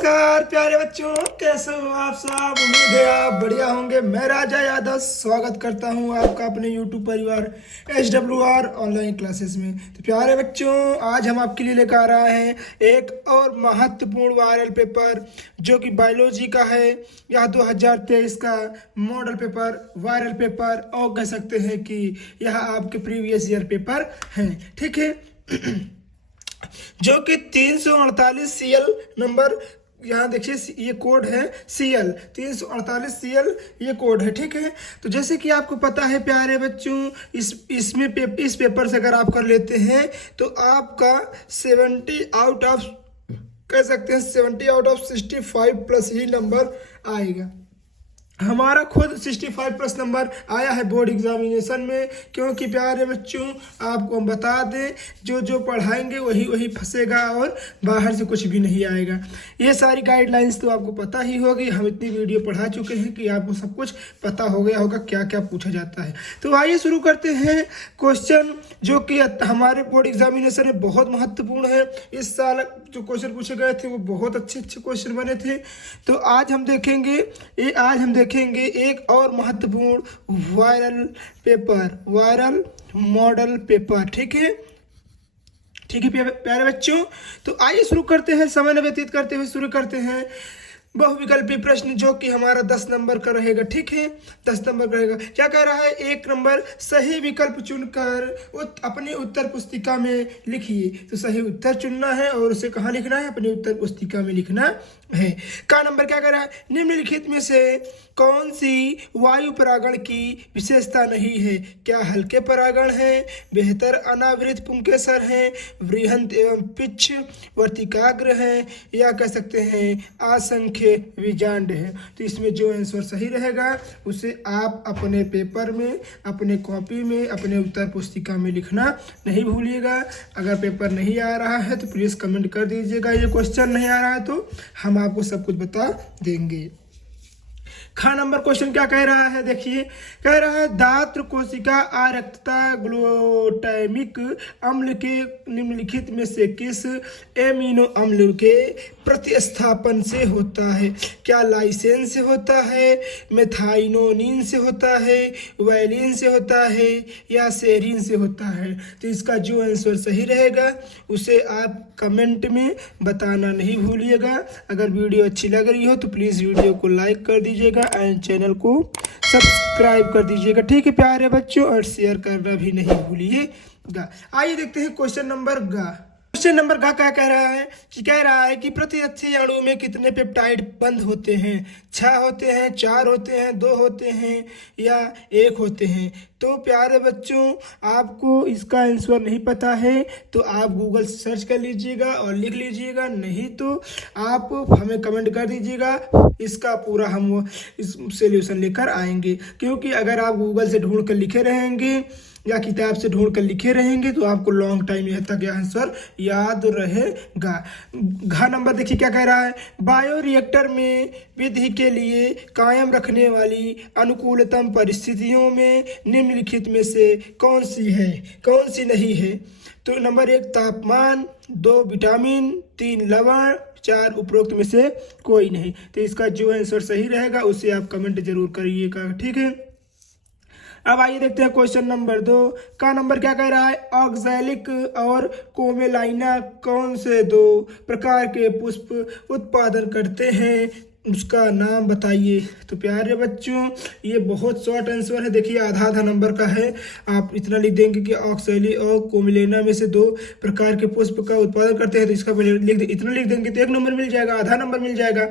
नमस्कार प्यारे बच्चों, कैसे हो आप सब। उम्मीद है आप बढ़िया होंगे। मैं राजा यादव स्वागत करता हूं आपका अपने YouTube परिवार HWR ऑनलाइन क्लासेस में। तो प्यारे बच्चों, आज हम आपके लिए लेकर आ रहे हैं एक और महत्वपूर्ण वायरल पेपर जो कि बायोलॉजी का है। यह 2023 का मॉडल पेपर, वायरल पेपर, और कह सकते हैं कि यह आपके प्रीवियस ईयर पेपर हैं। ठीक है जो कि 348 CL नंबर, यहाँ देखिए ये कोड है CL 348 CL, ये कोड है। ठीक है, तो जैसे कि आपको पता है प्यारे बच्चों, इस पेपर से अगर आप कर लेते हैं तो आपका 70 आउट ऑफ, कह सकते हैं 70 out of 65 plus he number आएगा। हमारा खुद 65 प्लस नंबर आया है बोर्ड एग्जामिनेशन में, क्योंकि प्यारे बच्चों आपको हम बता दें, जो पढ़ाएंगे वही फंसेगा और बाहर से कुछ भी नहीं आएगा। ये सारी गाइडलाइंस तो आपको पता ही होगी, हम इतनी वीडियो पढ़ा चुके हैं कि आपको सब कुछ पता हो गया होगा क्या क्या पूछा जाता है। तो आइए शुरू करते हैं क्वेश्चन, जो कि हमारे बोर्ड एग्जामिनेशन में बहुत महत्वपूर्ण है। इस साल जो क्वेश्चन पूछे गए थे वो बहुत अच्छे क्वेश्चन बने थे। तो आज हम देखेंगे एक और महत्वपूर्ण viral paper, viral model paper. ठीक है प्यारे बच्चों, तो आइए शुरू करते हैं। समय न व्यतीत करते हुए शुरू करते हैं बहुविकल्पी प्रश्न, जो कि हमारा 10 नंबर का रहेगा। ठीक है, 10 नंबर का रहेगा। क्या कह रहा है, 1 नंबर, सही विकल्प चुनकर अपनी उत्तर पुस्तिका में लिखिए। तो सही उत्तर चुनना है और उसे कहाँ लिखना है, अपनी उत्तर पुस्तिका में लिखना है। का नंबर क्या कह रहा है, निम्नलिखित में से कौन सी वायु परागण की विशेषता नहीं है। क्या हल्के परागण है, बेहतर अनावृत पुंकेसर है, वृहंत एवं पिच्छ वर्तिकाग्र है, या कह सकते हैं असंख्य विजांड है। तो इसमें जो आंसर सही रहेगा उसे आप अपने पेपर में, अपने कॉपी में, अपने उत्तर पुस्तिका में लिखना नहीं भूलिएगा। अगर पेपर नहीं आ रहा है तो प्लीज़ कमेंट कर दीजिएगा, ये क्वेश्चन नहीं आ रहा है तो हम आपको सब कुछ बता देंगे। खा नंबर क्वेश्चन क्या कह रहा है, देखिए कह रहा है दात्र कोशिका आरक्तता ग्लूटामिक अम्ल के निम्नलिखित में से किस एमिनो अम्ल के प्रतिस्थापन से होता है। क्या लाइसेन से होता है, मेथाइनोनिन से होता है, वैलिन से होता है, या सेरीन से होता है। तो इसका जो आंसर सही रहेगा उसे आप कमेंट में बताना नहीं भूलिएगा। अगर वीडियो अच्छी लग रही हो तो प्लीज़ वीडियो को लाइक कर दीजिएगा एंड चैनल को सब्सक्राइब कर दीजिएगा। ठीक है प्यारे बच्चों, और शेयर करना भी नहीं भूलिएगा। आइए देखते हैं क्वेश्चन नंबर गा क्या कह रहा है, कि कह रहा है कि प्रतिरक्षी अणु में कितने पेप्टाइड बंद होते हैं। 6 होते हैं, 4 होते हैं, 2 होते हैं, या 1 होते हैं। तो प्यारे बच्चों, आपको इसका आंसर नहीं पता है तो आप गूगल सर्च कर लीजिएगा और लिख लीजिएगा, नहीं तो आप हमें कमेंट कर दीजिएगा। इसका पूरा हम इस सोल्यूशन लेकर आएंगे, क्योंकि अगर आप गूगल से ढूंढ कर लिखे रहेंगे या किताब से ढूंढ कर लिखे रहेंगे तो आपको लॉन्ग टाइम यहाँ तक यह आंसर याद रहेगा। घ नंबर देखिए क्या कह रहा है, बायोरिएक्टर में वृद्धि के लिए कायम रखने वाली अनुकूलतम परिस्थितियों में निम्नलिखित में से कौन सी नहीं है। तो नंबर 1 तापमान, 2 विटामिन, 3 लवण, 4 उपरोक्त में से कोई नहीं। तो इसका जो आंसर सही रहेगा उसे आप कमेंट जरूर करिएगा। ठीक है, अब आइए देखते हैं क्वेश्चन नंबर 2 का नंबर क्या कह रहा है, ऑक्सैलिक और कोमेलाइना कौन से 2 प्रकार के पुष्प उत्पादन करते हैं, उसका नाम बताइए। तो प्यारे बच्चों, ये बहुत शॉर्ट आंसर है। देखिए आधा नंबर का है, आप इतना लिख देंगे कि ऑक्सैली और कोमेलाइना में से 2 प्रकार के पुष्प का उत्पादन करते हैं। तो इसका इतना लिख देंगे तो 1 नंबर मिल जाएगा, आधा नंबर मिल जाएगा।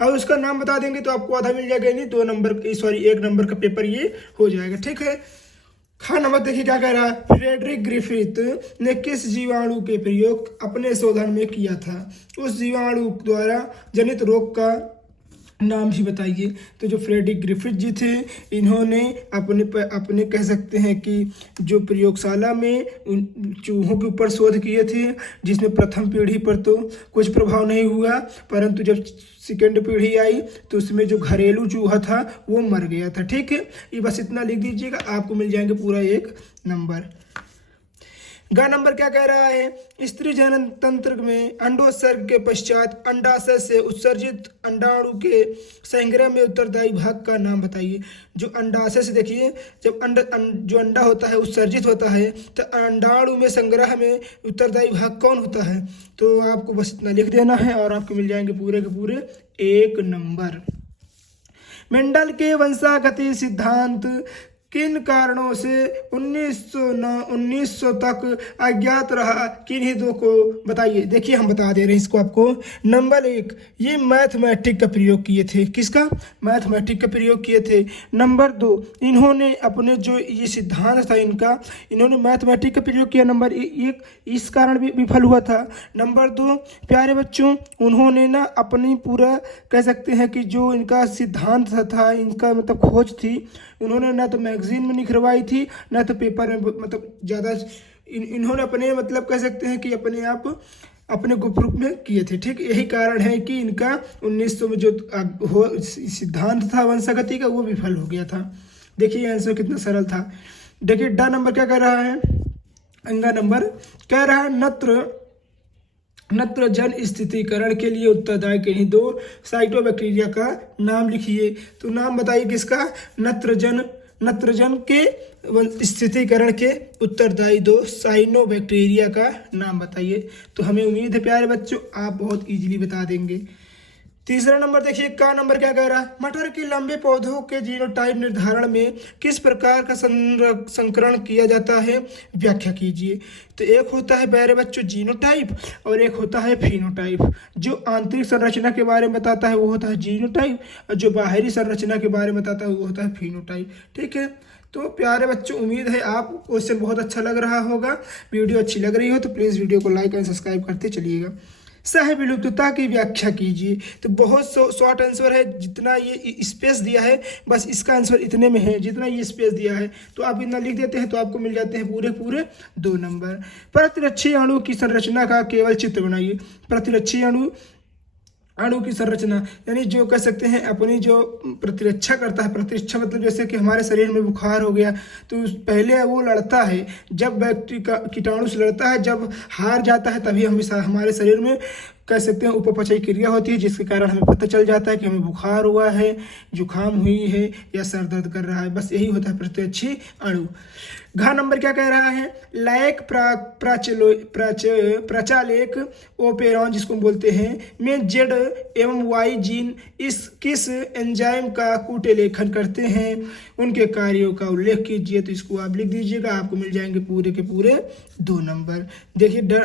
और उसका नाम बता देंगे तो आपको आधा मिल जाएगा, नहीं 1 नंबर का पेपर ये हो जाएगा। ठीक है, खा नंबर देखिए क्या कह रहा है, फ्रेडरिक ग्रिफिथ ने किस जीवाणु के प्रयोग अपने शोधन में किया था। उस जीवाणु द्वारा जनित रोग का नाम भी बताइए। तो जो फ्रेडरिक ग्रिफिथ जी थे, इन्होंने अपने कह सकते हैं कि जो प्रयोगशाला में चूहों के ऊपर शोध किए थे, जिसमें प्रथम पीढ़ी पर तो कुछ प्रभाव नहीं हुआ, परंतु जब सेकेंड पीढ़ी आई तो उसमें जो घरेलू चूहा था वो मर गया था। ठीक है, ये बस इतना लिख दीजिएगा, आपको मिल जाएंगे पूरा 1 नंबर। ग नंबर क्या कह रहा है, स्त्री जनन तंत्र में अंडोत्सर्ग के पश्चात अंडाशय से उत्सर्जित अंडाणु के संग्रह में उत्तरदायी भाग का नाम बताइए। जो अंडाशय से देखिए, जब जो अंडा होता है उत्सर्जित होता है तो अंडाणु में संग्रह में उत्तरदायी भाग कौन होता है। तो आपको बस इतना लिख देना है और आपको मिल जाएंगे पूरे के पूरे 1 नंबर। मेंडल के वंशागति सिद्धांत किन कारणों से 1900 तक अज्ञात रहा, किन्हीं दो को बताइए। देखिए हम बता दे रहे हैं इसको आपको। नंबर 1, ये मैथमेटिक का प्रयोग किए थे। किसका? मैथमेटिक का प्रयोग किए थे। नंबर 2, इन्होंने अपने जो ये सिद्धांत था इनका, इन्होंने मैथमेटिक का प्रयोग किया। नंबर 1, इस कारण भी विफल हुआ था। नंबर 2, प्यारे बच्चों, उन्होंने ना अपनी पूरा कह सकते हैं कि जो इनका सिद्धांत था, इनका मतलब खोज थी, उन्होंने ना तो मैगजीन में निखरवाई थी ना तो पेपर में, मतलब ज़्यादा इन्होंने अपने मतलब कह सकते हैं कि अपने आप अपने गुप्त रूप में किए थे। ठीक, यही कारण है कि इनका 1900 में जो सिद्धांत था वंशागति का वो विफल हो गया था। देखिए आंसर कितना सरल था। देखिए ड नंबर क्या कह रहा है, अंगा नंबर कह रहा है नत्रजन स्थितीकरण के लिए उत्तरदायी किन्हीं दो साइटोबैक्टीरिया का नाम लिखिए। तो नाम बताइए किसका? नत्रजन के स्थितीकरण के उत्तरदायी 2 साइनोबैक्टीरिया का नाम बताइए। तो हमें उम्मीद है प्यारे बच्चों आप बहुत इजीली बता देंगे। तीसरा नंबर देखिए, का नंबर क्या कह रहा है, मटर के लंबे पौधों के जीनोटाइप निर्धारण में किस प्रकार का संकरण किया जाता है, व्याख्या कीजिए। तो एक होता है प्यारे बच्चों जीनोटाइप और एक होता है फिनोटाइप। जो आंतरिक संरचना के बारे में बताता है वो होता है जीनोटाइप और जो बाहरी संरचना के बारे में बताता है वो होता है फिनोटाइप। ठीक है, तो प्यारे बच्चों उम्मीद है आपको क्वेश्चन बहुत अच्छा लग रहा होगा। वीडियो अच्छी लग रही हो तो प्लीज़ वीडियो को लाइक एंड सब्सक्राइब करते चलिएगा। सह विलुप्तता की व्याख्या कीजिए। तो बहुत शॉर्ट आंसर है, जितना ये स्पेस दिया है बस इसका आंसर इतने में है, जितना ये स्पेस दिया है तो आप इतना लिख देते हैं तो आपको मिल जाते हैं पूरे 2 नंबर। प्रतिरक्षी अणु की संरचना का केवल चित्र बनाइए। प्रतिरक्षी अणु की संरचना यानी जो कह सकते हैं अपनी जो प्रतिरक्षा करता है। प्रतिरक्षा मतलब जैसे कि हमारे शरीर में बुखार हो गया तो पहले वो लड़ता है, जब बैक्टीरिया कीटाणु से लड़ता है, जब हार जाता है तभी हमारे शरीर में कह सकते हैं उपपचयी क्रिया होती है, जिसके कारण हमें पता चल जाता है कि हमें बुखार हुआ है, जुकाम हुई है या सर दर्द कर रहा है। बस यही होता है प्रतिरक्षी अणु। घ नंबर क्या कह रहा है, लायक प्रचालेक ओपेरॉन जिसको बोलते हैं में जेड एवं वाई जीन किस एंजाइम का कूटलेखन करते हैं, उनके कार्यों का उल्लेख कीजिए। तो इसको आप लिख दीजिएगा, आपको मिल जाएंगे पूरे के पूरे 2 नंबर। देखिए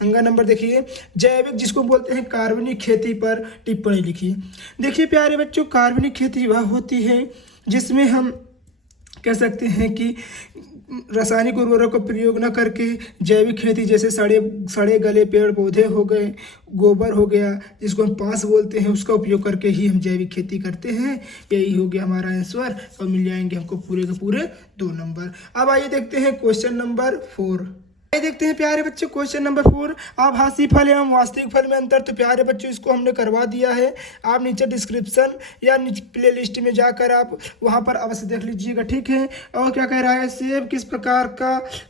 अंगा नंबर देखिए, जैविक जिसको बोलते हैं कार्बनिक खेती पर टिप्पणी लिखिए। देखिए प्यारे बच्चों, कार्बनिक खेती वह होती है जिसमें हम कह सकते हैं कि रासायनिक उर्वरक का प्रयोग न करके जैविक खेती, जैसे सड़े गले पेड़ पौधे हो गए, गोबर हो गया जिसको हम पास बोलते हैं, उसका उपयोग करके ही हम जैविक खेती करते हैं। यही हो गया हमारा आंसर और मिल जाएंगे हमको पूरे के पूरे 2 नंबर। अब आइए देखते हैं क्वेश्चन नंबर 4। आइए देखते हैं प्यारे बच्चों क्वेश्चन नंबर 4, आभासी फल एवं वास्तविक फल में अंतर। तो प्यारे बच्चों इसको हमने करवा दिया है, आप नीचे डिस्क्रिप्शन या प्ले लिस्ट में जाकर आप वहां पर अवश्य देख लीजिएगा। ठीक है, और क्या कह रहा है, सेब किस प्रकार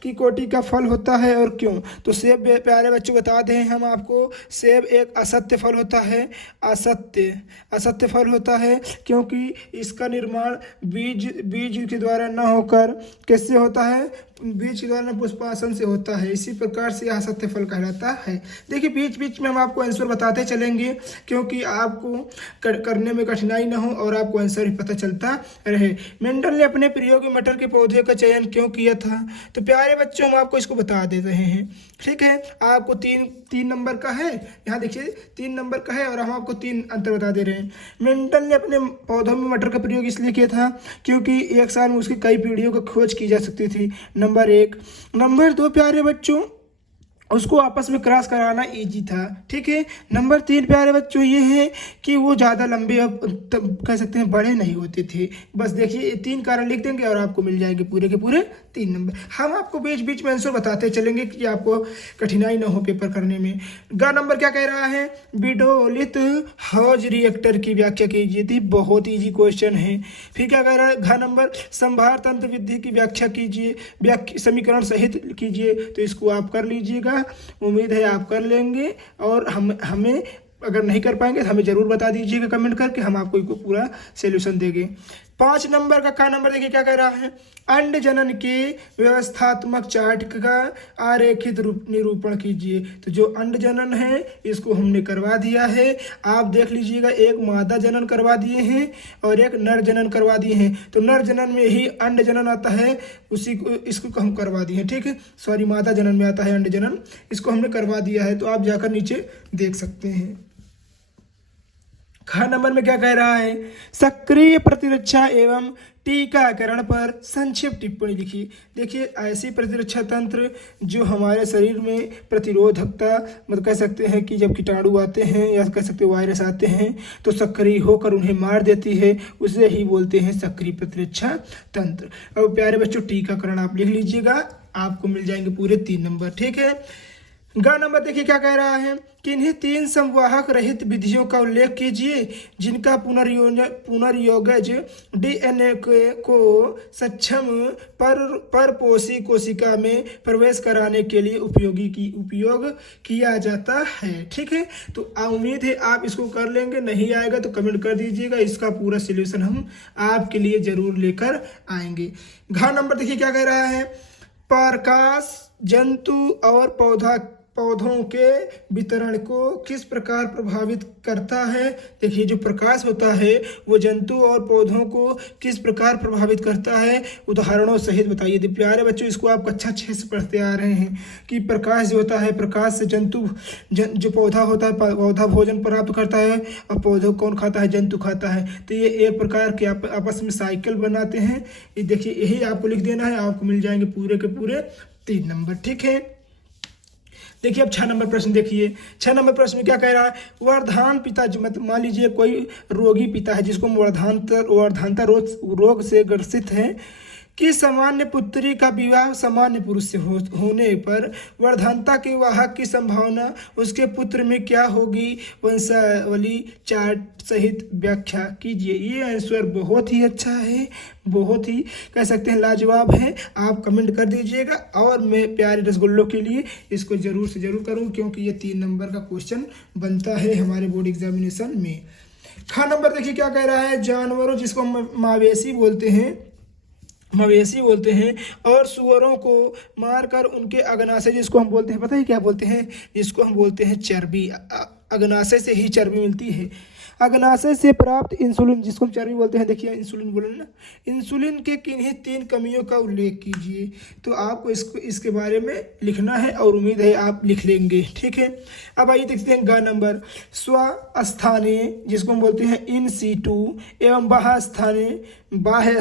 की कोटि का फल होता है और क्यों। तो सेब प्यारे बच्चों बता दें हम आपको, सेब एक असत्य फल होता है। असत्य फल होता है क्योंकि इसका निर्माण बीज के द्वारा न होकर कैसे होता है, बीज के द्वारा पुष्पासन से होता है। इसी प्रकार से यह असत्य फल कहलाता है। देखिए बीच बीच में हम आपको आंसर बताते चलेंगे क्योंकि आपको करने में कठिनाई न हो और आपको आंसर भी पता चलता रहे। मेंडल ने अपने प्रयोग में मटर के पौधे का चयन क्यों किया था। तो प्यारे बच्चों हम आपको इसको बता दे रहे हैं। ठीक है, आपको तीन नंबर का है, यहाँ देखिए 3 नंबर का है और हम आपको 3 अंतर बता दे रहे हैं। मेंडल ने अपने पौधों में मटर का प्रयोग इसलिए किया था क्योंकि एक साल में उसकी कई पीढ़ियों की खोज की जा सकती थी, नंबर 1। नंबर 2 प्यारे बच्चों, उसको आपस में क्रॉस कराना इजी था। ठीक है, नंबर 3 प्यारे बच्चों ये है कि वो ज़्यादा लंबे कह सकते हैं बड़े नहीं होते थे। बस देखिए ये 3 कारण लिख देंगे और आपको मिल जाएंगे पूरे के पूरे 3 नंबर। हम आपको बीच बीच में आंसर बताते चलेंगे कि आपको कठिनाई ना हो पेपर करने में। ग नंबर क्या कह रहा है, विडोलित हौज रिएक्टर की व्याख्या कीजिए। थी बहुत इजी क्वेश्चन है। फिर क्या कह रहा है, घ नंबर संभार तंत्र विधि की व्याख्या कीजिए, समीकरण सहित कीजिए। तो इसको आप कर लीजिएगा, उम्मीद है आप कर लेंगे। और हमें अगर नहीं कर पाएंगे तो हमें ज़रूर बता दीजिएगा कमेंट करके, हम आपको इसको पूरा सोल्यूशन देंगे। 5 नंबर का नंबर देखिए क्या कह रहा है, अंड जनन के व्यवस्थात्मक चार्ट का आरेखित निरूपण कीजिए। तो जो अंड जनन है इसको हमने करवा दिया है, आप देख लीजिएगा। एक मादा जनन करवा दिए हैं और एक नर जनन करवा दिए हैं। तो नर जनन में ही अंड जनन आता है, उसी को इसको हम करवा दिए हैं, ठीक है। सॉरी, मादा जनन में आता है अंड जनन, इसको हमने करवा दिया है। तो आप जाकर नीचे देख सकते हैं। ख नंबर में क्या कह रहा है, सक्रिय प्रतिरक्षा एवं टीकाकरण पर संक्षिप्त टिप्पणी लिखिए। देखिए, ऐसी प्रतिरक्षा तंत्र जो हमारे शरीर में प्रतिरोधकता, मतलब कह सकते हैं कि जब कीटाणु आते हैं या कह सकते हैं वायरस आते हैं तो सक्रिय होकर उन्हें मार देती है, उसे ही बोलते हैं सक्रिय प्रतिरक्षा तंत्र। अब प्यारे बच्चों, टीकाकरण आप लिख लीजिएगा, आपको मिल जाएंगे पूरे 3 नंबर, ठीक है। ग नंबर देखिए क्या कह रहा है, किन्हीं 3 संवाहक रहित विधियों का उल्लेख कीजिए जिनका पुनर्योगज डीएनए को सक्षम परपोषी कोशिका में प्रवेश कराने के लिए उपयोग किया जाता है, ठीक है। तो उम्मीद है आप इसको कर लेंगे, नहीं आएगा तो कमेंट कर दीजिएगा, इसका पूरा सलूशन हम आपके लिए जरूर लेकर आएंगे। घ नंबर देखिए क्या कह रहा है, प्रकाश जंतु और पौधों के वितरण को किस प्रकार प्रभावित करता है। देखिए, जो प्रकाश होता है वो जंतु और पौधों को किस प्रकार प्रभावित करता है, उदाहरणों सहित बताइए। तो प्यारे बच्चों, इसको आप कक्षा 6 से पढ़ते आ रहे हैं कि प्रकाश जो होता है, प्रकाश से जो पौधा होता है, पौधा भोजन प्राप्त करता है और पौधों कौन खाता है, जंतु खाता है। तो ये एक प्रकार के आपस में साइकिल बनाते हैं। ये देखिए, यही आपको लिख देना है, आपको मिल जाएंगे पूरे के पूरे 3 नंबर, ठीक है। देखिए, अब 6 नंबर प्रश्न देखिए। 6 नंबर प्रश्न में क्या कह रहा है, वर्धान पिता, मतलब मान लीजिए कोई रोगी पिता है जिसको वर्धानता रोग से ग्रसित है कि सामान्य पुत्री का विवाह सामान्य पुरुष से होने पर वर्धानता के वाहक की संभावना उसके पुत्र में क्या होगी, वंशावली चार्ट सहित व्याख्या कीजिए। ये आंसर बहुत ही अच्छा है, बहुत ही कह सकते हैं लाजवाब है। आप कमेंट कर दीजिएगा और मैं प्यारे रसगुल्लों के लिए इसको ज़रूर से ज़रूर करूँ, क्योंकि ये 3 नंबर का क्वेश्चन बनता है हमारे बोर्ड एग्जामिनेशन में। ख नंबर देखिए क्या कह रहा है, जानवरों जिसको हम मवेशी बोलते हैं और सुअरों को मारकर उनके अग्नाशय, जिसको हम बोलते हैं, पता है क्या बोलते हैं, जिसको हम बोलते हैं चर्बी। अग्नाशय से ही चर्बी मिलती है। अग्नाशय से प्राप्त इंसुलिन, जिसको हम चर्बी बोलते हैं, देखिए इंसुलिन बोले ना, इंसुलिन के किन्हीं 3 कमियों का उल्लेख कीजिए। तो आपको इसके बारे में लिखना है और उम्मीद है आप लिख लेंगे, ठीक है। अब आइए देखते हैं ग नंबर, स्वस्थानीय, जिसको हम बोलते हैं इन सीटू, एवं बाह्य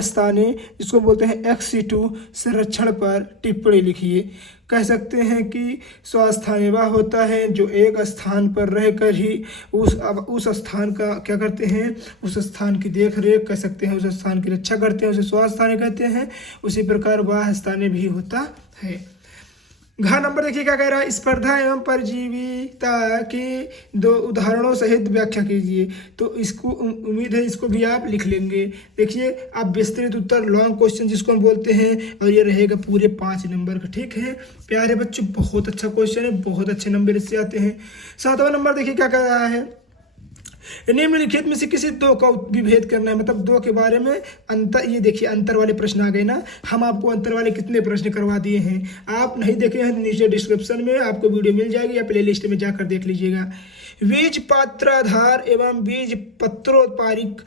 स्थानीय, जिसको बोलते हैं एक्स सीटू संरक्षण पर टिप्पणी लिखिए। कह सकते हैं कि स्वस्थानीय वह होता है जो एक स्थान पर रहकर ही उस स्थान का क्या करते हैं, उस स्थान की देख रेख कर सकते हैं, उस स्थान की रक्षा करते हैं, उसे स्वस्थानीय कहते हैं। उसी प्रकार बाह्य स्थानीय भी होता है। घ नंबर देखिए क्या कह रहा है, स्पर्धा एवं परजीविता की 2 उदाहरणों सहित व्याख्या कीजिए। तो इसको उम्मीद है इसको भी आप लिख लेंगे। देखिए, आप विस्तृत उत्तर लॉन्ग क्वेश्चन जिसको हम बोलते हैं, और ये रहेगा पूरे 5 नंबर का, ठीक है। प्यारे बच्चों, बहुत अच्छा क्वेश्चन है, बहुत अच्छे नंबर इससे आते हैं। 7वां नंबर देखिए क्या कह रहा है, निम्नलिखित में से किसी 2 का विभेद करना है, मतलब 2 के बारे में अंतर। ये देखिए, अंतर वाले प्रश्न आ गए ना, हम आपको अंतर वाले कितने प्रश्न करवा दिए हैं। आप नहीं देखे हैं तो नीचे डिस्क्रिप्शन में आपको वीडियो मिल जाएगी या प्लेलिस्ट में जाकर देख लीजिएगा। बीज पात्राधार एवं बीज पत्रोत्पारिक,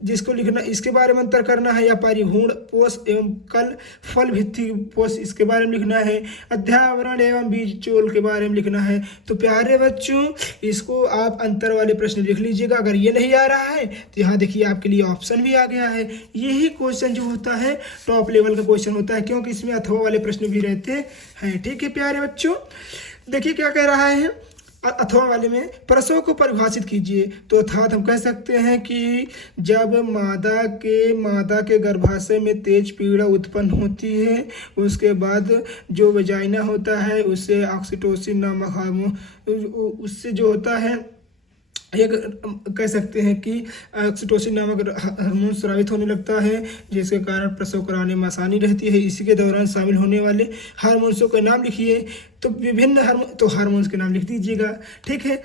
जिसको लिखना, इसके बारे में अंतर करना है, या परिभूण पोष एवं कल फल भित्ति पोष, इसके बारे में लिखना है। अध्यावरण एवं बीज चोल के बारे में लिखना है। तो प्यारे बच्चों, इसको आप अंतर वाले प्रश्न लिख लीजिएगा। अगर ये नहीं आ रहा है तो यहाँ देखिए आपके लिए ऑप्शन भी आ गया है। यही क्वेश्चन जो होता है टॉप लेवल का क्वेश्चन होता है, क्योंकि इसमें अथवा वाले प्रश्न भी रहते हैं, ठीक है प्यारे बच्चों। देखिए क्या कह रहा है, अथवा वाले में प्रसव को परिभाषित कीजिए। तो अर्थात हम कह सकते हैं कि जब मादा के गर्भाशय में तेज पीड़ा उत्पन्न होती है, उसके बाद जो वजाइना होता है उससे ऑक्सीटोसिन नामक हार्मोन, उससे जो होता है एक कह सकते हैं कि ऑक्सीटोसिन नामक हार्मोन स्रावित होने लगता है, जिसके कारण प्रसव कराने में आसानी रहती है। इसी के दौरान शामिल होने वाले हार्मोन्सों का नाम लिखिए। तो विभिन्न हार्मोन्स के नाम लिख दीजिएगा, ठीक है।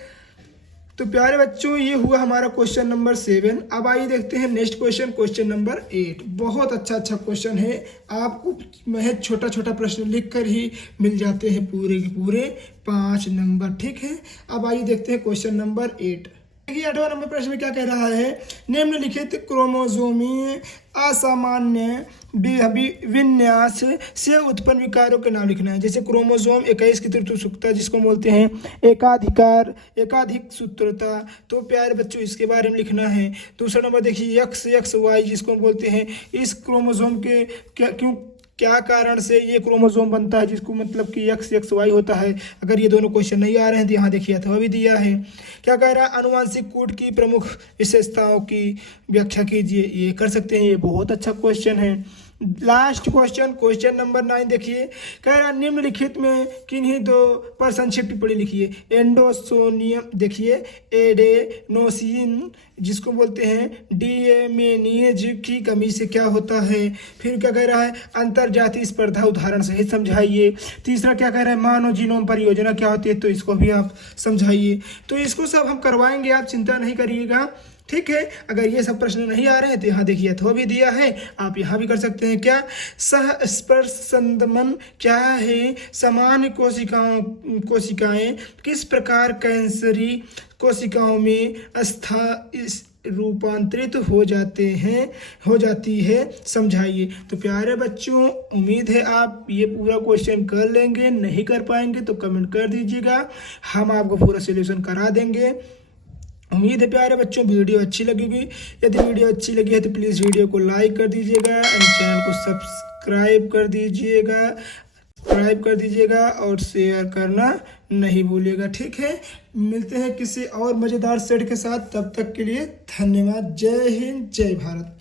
तो प्यारे बच्चों, ये हुआ हमारा क्वेश्चन नंबर 7। अब आइए देखते हैं नेक्स्ट क्वेश्चन नंबर 8। बहुत अच्छा क्वेश्चन है, आपको महज छोटा छोटा प्रश्न लिख कर ही मिल जाते हैं पूरे के पूरे 5 नंबर, ठीक है। अब आइए देखते हैं क्वेश्चन नंबर 8। देखिए 8वां नंबर प्रश्न में क्या कह रहा है, निम्नलिखित क्रोमोसोमी असामान्य विन्यास से उत्पन्न विकारों के नाम लिखना है। जैसे क्रोमोसोम 21 की त्रिसुत्रता, जिसको बोलते हैं एकाधिकार, एकाधिक सूत्रता, तो प्यारे बच्चों इसके बारे में लिखना है। दूसरा नंबर देखिए XY, जिसको बोलते हैं इस क्रोमोसोम के क्या कारण से ये क्रोमोसोम बनता है, जिसको मतलब कि XY होता है। अगर ये दोनों क्वेश्चन नहीं आ रहे हैं तो यहाँ देखिए अथवा भी दिया है। क्या कह रहा है, अनुवांशिक कूट की प्रमुख विशेषताओं की व्याख्या कीजिए। ये कर सकते हैं, ये बहुत अच्छा क्वेश्चन है। लास्ट क्वेश्चन नंबर 9 देखिए, कह रहा निम्नलिखित में किन्हीं 2 पर संक्षिप्त टिप्पणी लिखिए। एंडोसोनियम देखिए एडेनोसिन, जिसको बोलते हैं डीएमिनेज की कमी से क्या होता है। फिर क्या कह रहा है, अंतरजातीय स्पर्धा उदाहरण सहित समझाइए। तीसरा क्या कह रहा है, मानव जीनोम परियोजना क्या होती है, तो इसको भी आप समझाइए। तो इसको सब हम करवाएंगे, आप चिंता नहीं करिएगा, ठीक है। अगर ये सब प्रश्न नहीं आ रहे हैं तो यहाँ देखिए अथवा भी दिया है, आप यहाँ भी कर सकते हैं। क्या सहस्पर्श संदमन क्या है, सामान्य कोशिकाएं किस प्रकार कैंसरी कोशिकाओं में रूपांतरित हो जाती है, समझाइए। तो प्यारे बच्चों, उम्मीद है आप ये पूरा क्वेश्चन कर लेंगे। नहीं कर पाएंगे तो कमेंट कर दीजिएगा, हम आपको पूरा सोल्यूशन करा देंगे। उम्मीद है प्यारे बच्चों वीडियो अच्छी लगेगी। यदि वीडियो अच्छी लगी है तो प्लीज़ वीडियो को लाइक कर दीजिएगा एंड चैनल को सब्सक्राइब कर दीजिएगा और शेयर करना नहीं भूलिएगा, ठीक है। मिलते हैं किसी और मज़ेदार सेट के साथ, तब तक के लिए धन्यवाद। जय हिंद, जय भारत।